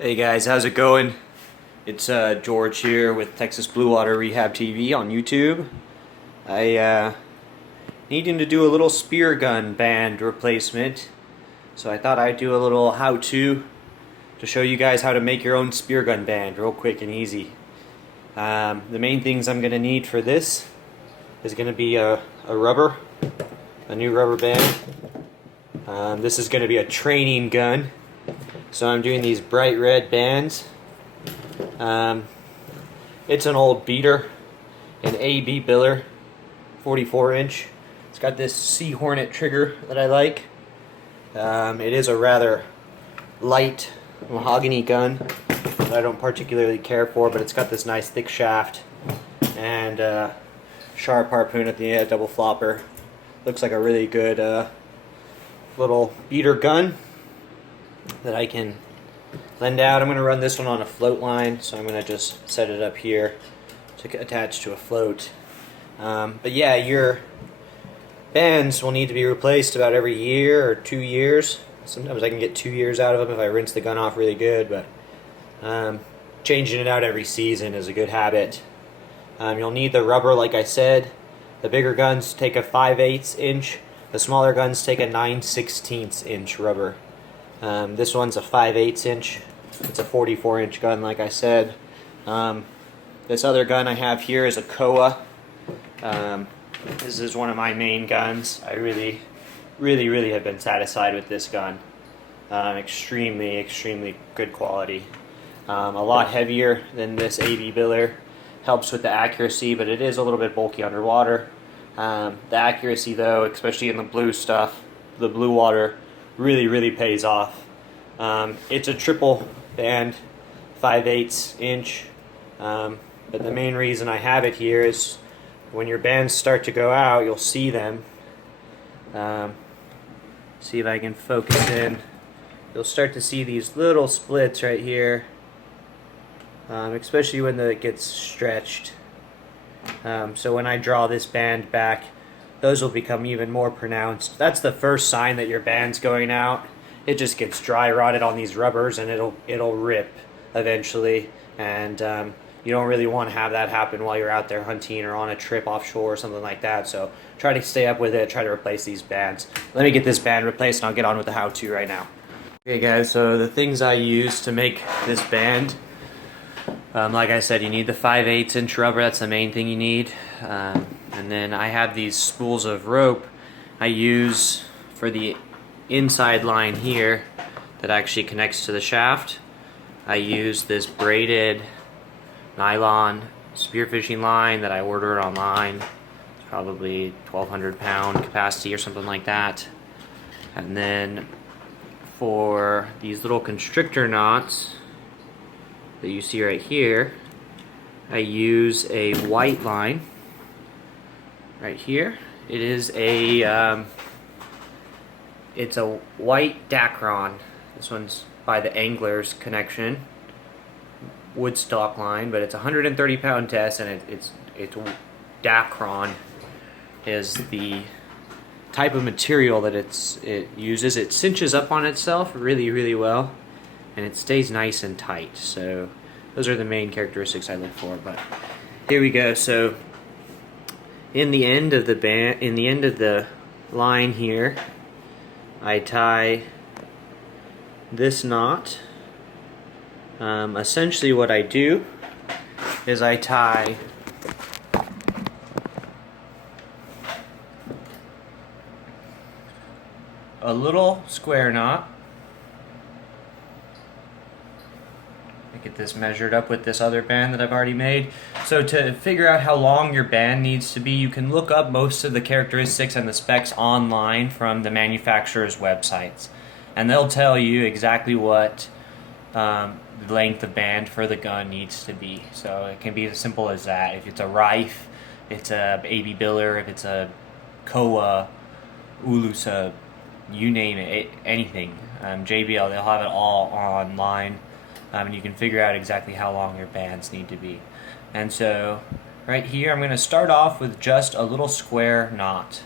Hey guys, how's it going? It's George here with Texas Blue Water Rehab TV on YouTube. I needing to do a little Speargun band replacement, so I thought I'd do a little how-to to show you guys how to make your own Speargun band real quick and easy. The main things I'm going to need for this is going to be a new rubber band. This is going to be a training gun. So I'm doing these bright red bands. It's an old beater, an AB Biller, 44 inch. It's got this Sea Hornet trigger that I like. It is a rather light mahogany gun that I don't particularly care for, but it's got this nice thick shaft and sharp harpoon at the end, double flopper. Looks like a really good little beater gun that I can lend out. I'm going to run this one on a float line, so I'm going to just set it up here to attach to a float. But yeah, your bands will need to be replaced about every year or 2 years. Sometimes I can get 2 years out of them if I rinse the gun off really good, but changing it out every season is a good habit. You'll need the rubber, like I said. The bigger guns take a 5/8 inch. The smaller guns take a 9/16 inch rubber. This one's a 5/8 inch. It's a 44 inch gun, like I said. This other gun I have here is a Koa. This is one of my main guns. I really have been satisfied with this gun. Extremely good quality. A lot heavier than this AB Biller. Helps with the accuracy, but it is a little bit bulky underwater. The accuracy, though, especially in the blue stuff, the blue water, really pays off. It's a triple band, 5/8 inch, but the main reason I have it here is when your bands start to go out, you'll see them. See if I can focus in. You'll start to see these little splits right here, especially when it gets stretched. So when I draw this band back, those will become even more pronounced. That's the first sign that your band's going out. It just gets dry rotted on these rubbers and it'll rip eventually, and you don't really want to have that happen while you're out there hunting or on a trip offshore or something like that. So try to stay up with it, try to replace these bands. Let me get this band replaced and I'll get on with the how-to right now. Okay guys, so the things I use to make this band, like I said, you need the 5/8 inch rubber. That's the main thing you need. And then I have these spools of rope I use for the inside line here that actually connects to the shaft. I use this braided nylon spearfishing line that I ordered online. It's probably 1,200 pound capacity or something like that. And then for these little constrictor knots that you see right here, I use a white line right here. It is it's a white Dacron. This one's by the Angler's Connection woodstock line, but it's a 130 pound test, and it's Dacron is the type of material that it uses. It cinches up on itself really well, and it stays nice and tight. So those are the main characteristics I look for. But here we go. So in the end of the line here, I tie this knot. Essentially what I do is I tie a little square knot. I get this measured up with this other band that I've already made. So to figure out how long your band needs to be, you can look up most of the characteristics and the specs online from the manufacturer's websites, and they'll tell you exactly what the length of band for the gun needs to be. So it can be as simple as that. If it's a Rife, it's a AB Biller, if it's a Koa, Ulusa, you name it, anything. JBL, they'll have it all online. And you can figure out exactly how long your bands need to be. And so right here I'm going to start off with just a little square knot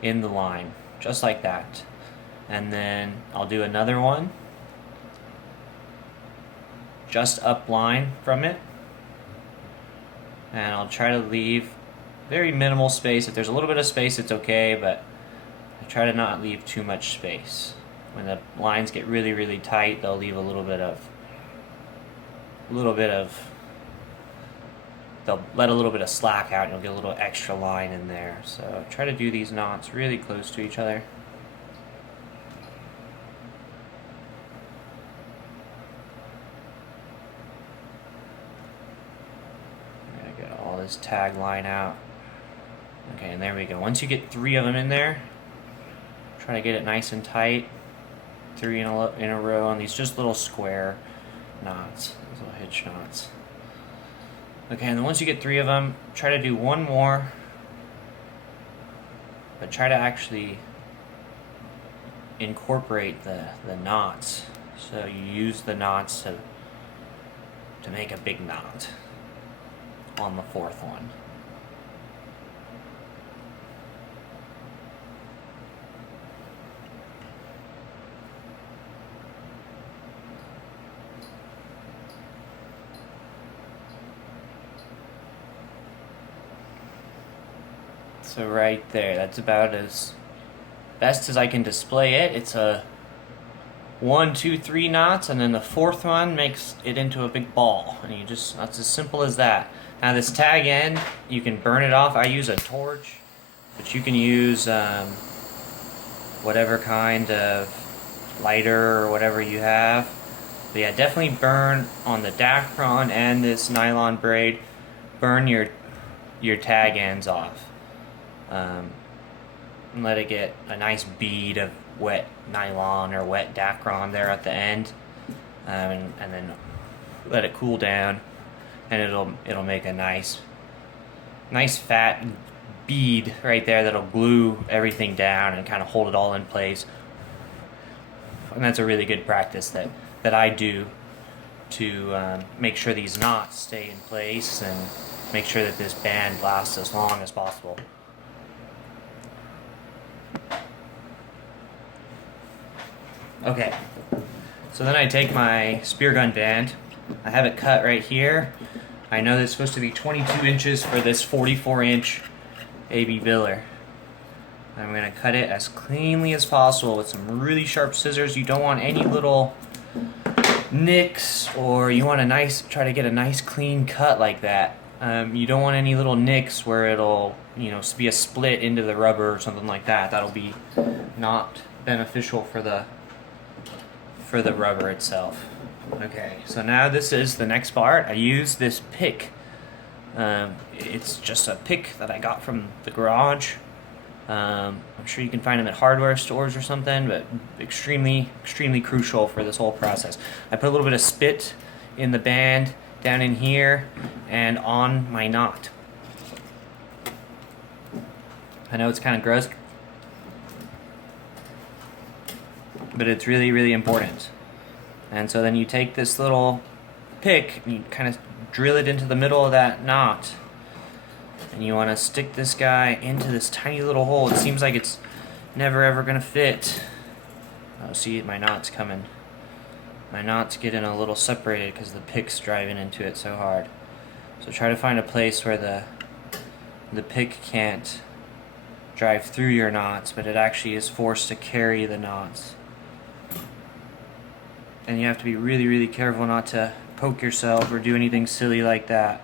in the line, just like that. And then I'll do another one just up line from it. And I'll try to leave very minimal space. If there's a little bit of space, it's okay, but I try to not leave too much space. When the lines get really, really tight, they'll leave a little bit of, they'll let a little bit of slack out and you'll get a little extra line in there. So try to do these knots really close to each other. This tag line out. Okay, and there we go. Once you get 3 of them in there, try to get it nice and tight. 3 in a row on these just little square knots, these little hitch knots. Okay, and then once you get 3 of them, try to do 1 more, but try to actually incorporate the knots. So you use the knots to make a big knot on the 4th one. So right there, that's about as best as I can display it. It's a 1, 2, 3 knots, and then the 4th one makes it into a big ball. And that's as simple as that. Now this tag end, you can burn it off. I use a torch, but you can use whatever kind of lighter or whatever you have. But yeah, definitely burn on the Dacron and this nylon braid. Burn your tag ends off. And let it get a nice bead of wet nylon or wet Dacron there at the end, and then let it cool down, and it'll make a nice fat bead right there that'll glue everything down and kind of hold it all in place. And that's a really good practice that I do to make sure these knots stay in place and make sure that this band lasts as long as possible. Okay, so then I take my Speargun band. I have it cut right here. I know it's supposed to be 22 inches for this 44-inch AB biller. I'm going to cut it as cleanly as possible with some really sharp scissors. You don't want any little nicks, or you want try to get a nice clean cut like that. You don't want any little nicks where it'll, be a split into the rubber or something like that. That'll be not beneficial for the rubber itself. Okay, so now this is the next part. I use this pick. It's just a pick that I got from the garage. I'm sure you can find them at hardware stores or something, but extremely crucial for this whole process. I put a little bit of spit in the band down in here and on my knot. I know it's kind of gross, but it's really important. And so then you take this little pick and you kind of drill it into the middle of that knot, and you want to stick this guy into this tiny little hole. It seems like it's never ever gonna fit. Oh, see, my knot's coming. My knot's getting a little separated because the pick's driving into it so hard. So try to find a place where the pick can't drive through your knots, but it actually is forced to carry the knots. And you have to be really careful not to poke yourself or do anything silly like that.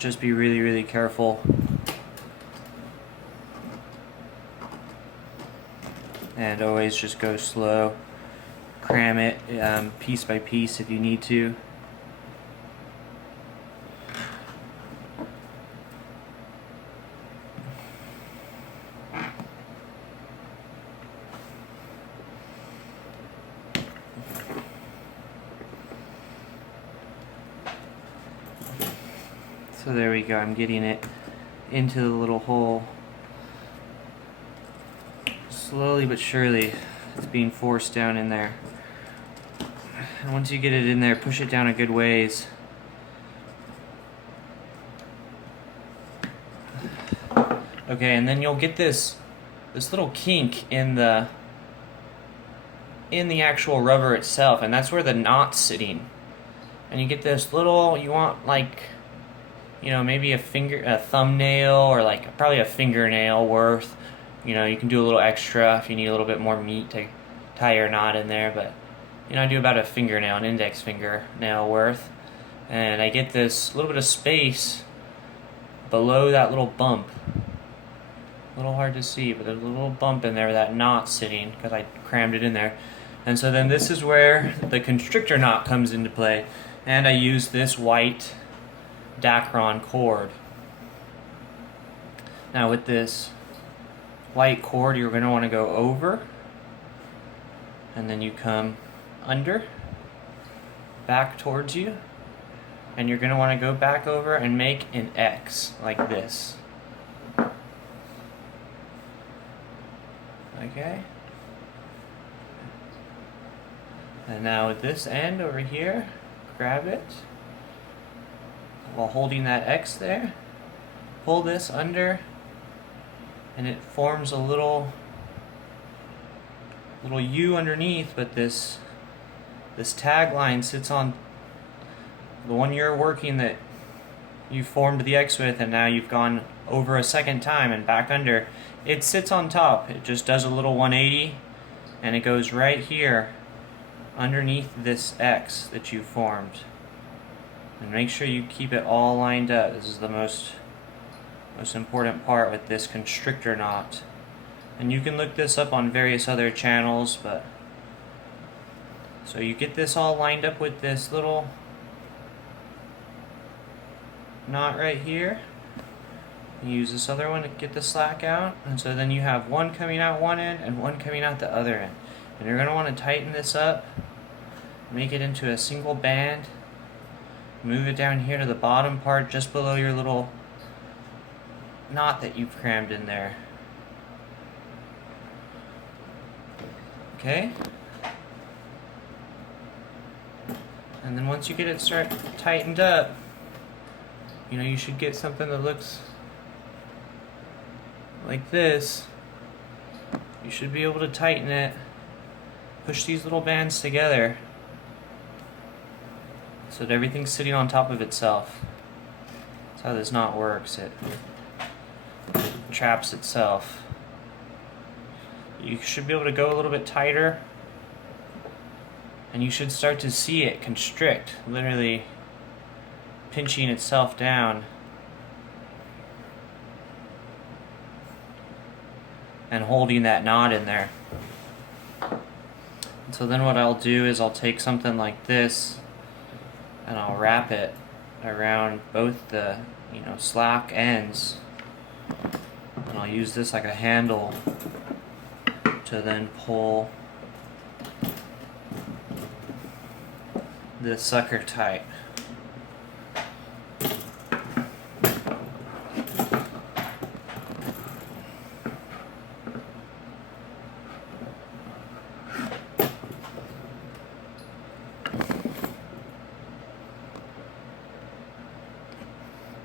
Just be really careful. And always just go slow. Cram it piece by piece if you need to. So there we go, I'm getting it into the little hole. Slowly but surely, it's being forced down in there. And once you get it in there, push it down a good ways. Okay, and then you'll get this little kink in the in the actual rubber itself, and that's where the knot's sitting. And you get this little, you want like, you know, maybe a thumbnail, or like probably a fingernail worth. You know, you can do a little extra if you need a little bit more meat to tie your knot in there, but you know, I do about a fingernail, an index fingernail worth. And I get this little bit of space below that little bump. A little hard to see, but there's a little bump in there where that knot's sitting, because I crammed it in there. And so then this is where the constrictor knot comes into play. And I use this white Dacron cord. Now with this white cord, you're going to want to go over, and then you come under, back towards you, and you're going to want to go back over and make an X like this. Okay? And now with this end over here, grab it while holding that X there, pull this under, and it forms a little U underneath, but this tag line sits on the one you're working that you formed the X with, and now you've gone over a second time and back under. It sits on top. It just does a little 180, and it goes right here underneath this X that you formed. And make sure you keep it all lined up. This is the most important part with this constrictor knot. And you can look this up on various other channels, but so you get this all lined up with this little knot right here. You use this other one to get the slack out, and so then you have one coming out one end and one coming out the other end. And you're going to want to tighten this up, make it into a single band, move it down here to the bottom part just below your little knot that you've crammed in there. Okay? And then once you get it tightened up, you know, you should get something that looks like this. You should be able to tighten it, push these little bands together so that everything's sitting on top of itself. That's how this knot works. It traps itself. You should be able to go a little bit tighter, and you should start to see it constrict, literally pinching itself down and holding that knot in there. And so then what I'll do is I'll take something like this and I'll wrap it around both the, you know, slack ends, and I'll use this like a handle to then pull this sucker tight.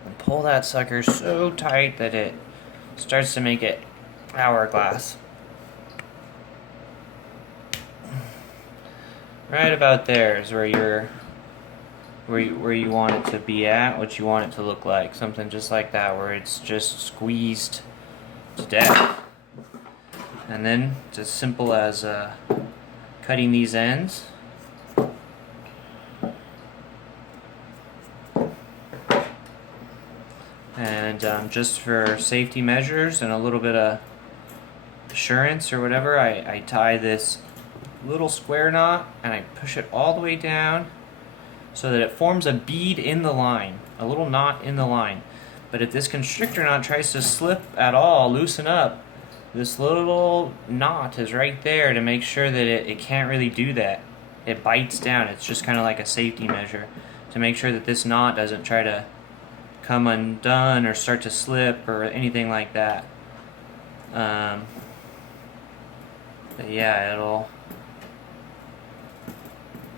And pull that sucker so tight that it starts to make it hourglass. Right about there is where you want it to be at, what you want it to look like. Something just like that, where it's just squeezed to death. And then it's as simple as cutting these ends. And just for safety measures and a little bit of assurance or whatever, I tie this little square knot and I push it all the way down so that it forms a bead in the line, a little knot in the line. But if this constrictor knot tries to slip at all, loosen up, this little knot is right there to make sure that it can't really do that. It bites down. It's just kind of like a safety measure to make sure that this knot doesn't try to come undone or start to slip or anything like that. But yeah,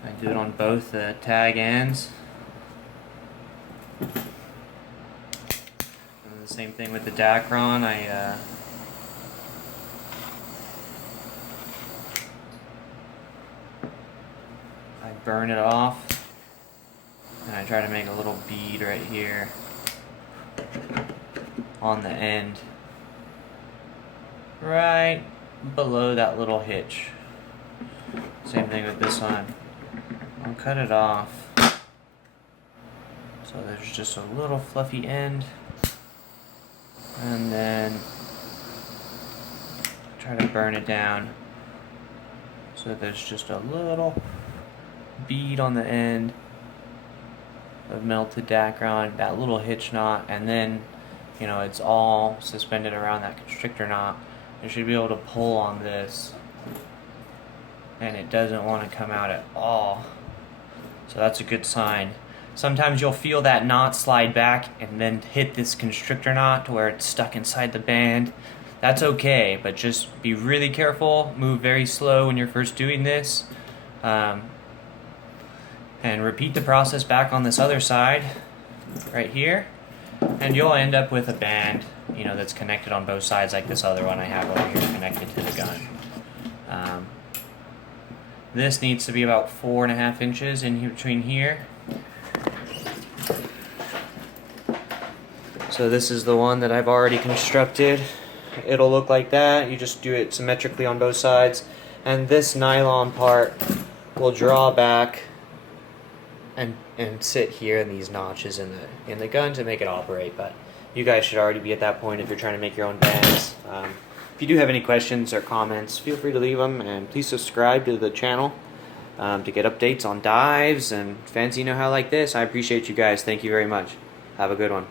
I do it on both the tag ends. And the same thing with the Dacron. burn it off, and I try to make a little bead right here on the end, right below that little hitch. Same thing with this one. I'll cut it off so there's just a little fluffy end, and then try to burn it down so there's just a little bead on the end of melted Dacron, that little hitch knot, and then, you know, it's all suspended around that constrictor knot. You should be able to pull on this and it doesn't want to come out at all. So that's a good sign. Sometimes you'll feel that knot slide back and then hit this constrictor knot to where it's stuck inside the band. That's okay, but just be really careful, move very slow when you're first doing this, and repeat the process back on this other side right here, and you'll end up with a band, you know, that's connected on both sides like this other one I have over here connected to the gun. This needs to be about 4.5 inches in between here. So this is the one that I've already constructed. It'll look like that. You just do it symmetrically on both sides, and this nylon part will draw back and sit here in these notches in the gun to make it operate. But you guys should already be at that point if you're trying to make your own bands. If you do have any questions or comments, feel free to leave them, and please subscribe to the channel to get updates on dives and fancy know-how like this. I appreciate you guys. Thank you very much. Have a good one.